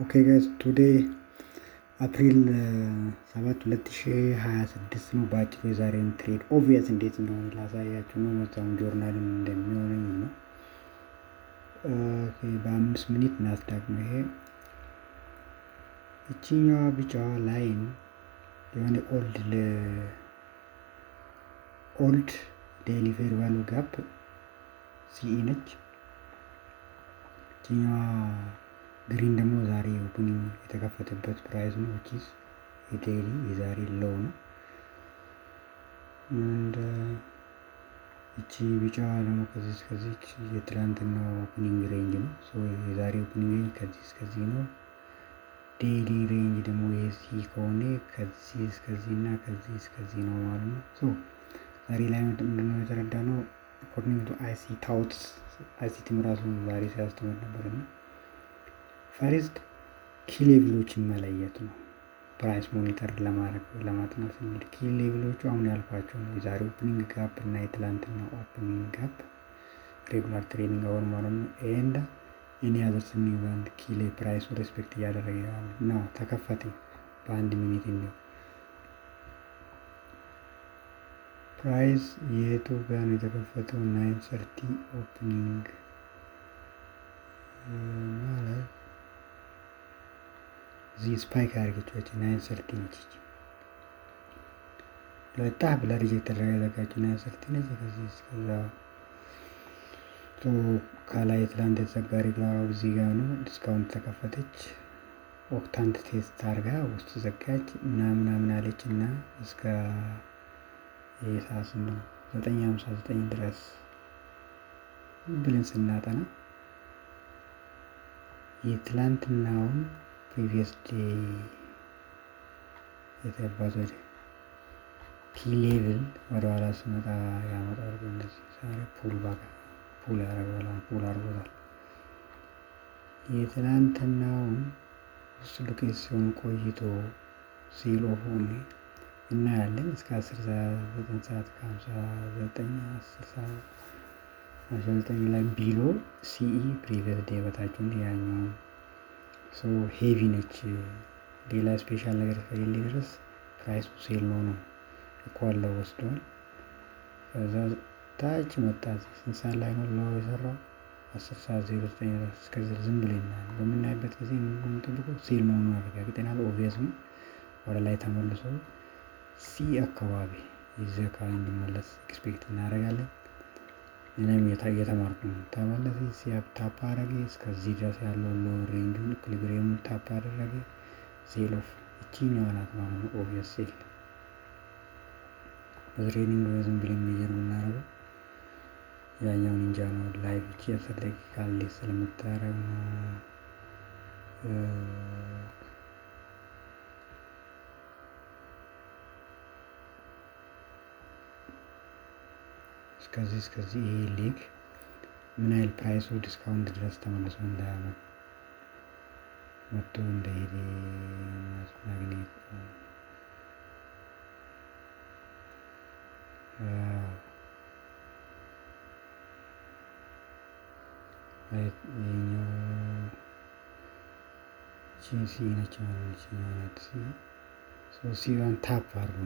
ኦኬ ጋይስ ቱዴ አፕሪል 7 2026 ነው። በአጭሩ የዛሬውን ትሬድ ኦብቪየስ እንዴት እንደሆነ ላሳያችሁ ነው። መዛም ጆርናልም እንደሚሆነኝ ነው። በ5 ሚኒት ናስዳቅ ነው ይሄ። እቺኛዋ ቢጫዋ ላይን የሆነ ኦልድ ዴይሊ ፌር ቫሉ ጋፕ ሲኢ ነች። እቺኛዋ ግሪን ደግሞ ዛሬ ኦፕኒንግ የተከፈተበት ፕራይስ ነው። ዊችስ የዴይሊ የዛሬ ሎው ነው። እንደ እቺ ቢጫዋ ደግሞ ከዚህ እስከዚች የትላንትናው ኦፕኒንግ ሬንጅ ነው። የዛሬ ኦፕኒንግ ከዚህ እስከዚህ ነው። ዴይሊ ሬንጅ ደግሞ የሲ ከሆነ ከዚህ እስከዚህ እና ከዚህ እስከዚህ ነው ማለት ነው። ዛሬ ላይ ምንድነው የተረዳነው? አኮርዲንግ ቱ አይሲ ታውትስ አይሲቲም ራሱ ዛሬ ሲያስተምር ነበር እና ፈርስት ኪ ሌቭሎችን መለየት ነው። ፕራይስ ሞኒተር ለማጥናት ስንል ኪ ሌቭሎቹ አሁን ያልኳቸው ነው። የዛሬ ኦፕኒንግ ጋፕ እና የትላንትና ኦፕኒንግ ጋፕ ሬጉላር ትሬኒንግ አወር ማለት ነው። ኤንድ ኤኒ አዘር ሲግኒፊካንት ኪ ፕራይሱ ሬስፔክት እያደረገ ነው። ተከፈተ በአንድ ሚኒት ነው። ፕራይስ የቱ ጋር ነው የተከፈተው? 9:30 ኦፕኒንግ ማለት እዚህ ስፓይክ አድርገች 9:30 ነች። ለጣ ብላ ሪጀክት ተደረገች 9:30 ነች። ከዚህ እስከዛ ከላይ ትላንት የተዘጋ ሬጉላር እዚህ ጋር ነው። ዲስካውንት ተከፈተች። ኦክታንት ቴስት አድርጋ ውስጥ ዘጋች ምናምን አለች እና እስከ የሳስ ነው 9:59 ድረስ ብለን ስናጠና የትላንትናውን ፕሪቪየስ ዴይ የተባዘ ኪ ሌቭል ወደ ኋላ ስመጣ ያመጣል። እንደዚህ ዛሬ ፑል አድርጎታል። የትላንትናውን እሱ ዱቄት ሲሆን ቆይቶ ሴል ኦፍ ሆነ እናያለን እስከ 9 ሰዓት ከ59 10 ሰዓት 19 ላይ ቢሎ ሲኢ ፕሪቪየስ ዴይ በታችን ያኛው ሄቪ ነች። ሌላ ስፔሻል ነገር ከሌለ ድረስ ፕራይሱ ሴል ነው እኮ ወስዷል። ከዛ ታች መጣ። ስንት ሰዓት ላይ ነው ሎው የሰራው? 10 ሰዓት 09 እስከዚህ ዝም ብለን በምናይበት ጊዜ የምንጠብቀው ሴል መሆኑን አረጋግጠናል። ኦብቪየስ ነው። ወደ ላይ ተመልሶ ሲ አካባቢ ይዘካ እንዲመለስ ኤክስፔክት እናደርጋለን። እኔም እየተማርኩ ነው። ተመለሰ ሲያብ ታፕ አደረገ እስከዚህ ድረስ ያለው ሎው ሬንጁን ኢኩሊብሪየሙን ታፕ አደረገ። ሴል ኦፍ እቺኛዋ ናት ማለት ነው። ኦብቪየስ ሴል በትሬኒንግ ዝም ብለን ሜጀር የምናደርገው ያኛውን እንጃ ነው። ላይቭ እቺ ያሰደግ ካለ ስለምታረግ እስከዚህ ይሄ ሊግ ምን ያህል ፕራይሱ ዲስካውንት ድረስ ተመልሶ እንዳያመጣ መጥቶ እንደሄደ ማግኘት ሲ ነች ማለት ሲዋን ታፕ አርጉ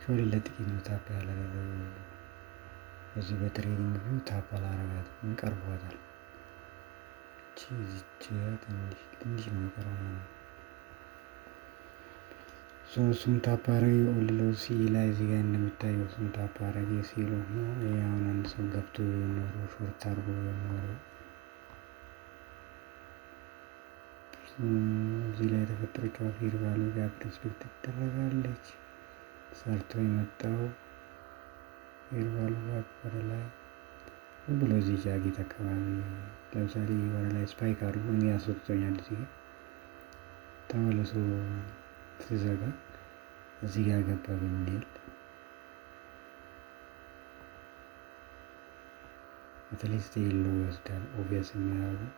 ሾሪ ለጥቂት ነው ታፕ ያላደረገው። በዚህ በትሬኒንግ ቪው ታፕ አላረጋትም ቀርቧታል። እቺ ትንሽ ነው የቀረው። እሱም ታፕ አረገ ኦልሎ ሲ ላይ እዚህ ጋር እንደምታየው እሱም ታፕ አረገ ሲሉ ነው። አሁን አንድ ሰው ገብቶ ኖሮ ሾርት አርጎ ኖሮ እዚህ ላይ የተፈጠረችው ፌር ቫሉ ጋር ሪስፔክት ትደረጋለች። ሰርቶ የመጣው ፌር ቫሉ ጋር ወደ ላይ ዝም ብሎ እዚህ ጃጌት አካባቢ ለምሳሌ ወደ ላይ ስፓይክ አድርጎ እኔ ያስወጥቶኛል። እዚህ ጋር ተመልሶ ሲዘጋ እዚህ ጋር ገባ ብንል አትሊስት የሎ ይወስዳል። ኦብቪየስ የሚያደርገው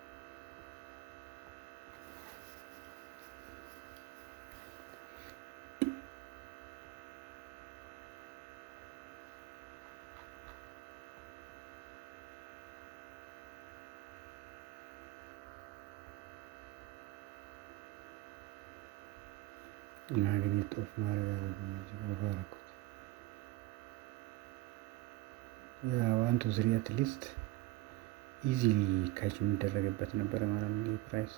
ማግኔት ኦፍ ማድረግ አለብኝ። ኦፍ አደረኩት። ያ 1 2 3 አትሊስት ኢዚሊ ካች የሚደረግበት ነበረ ማለት ነው ፕራይስ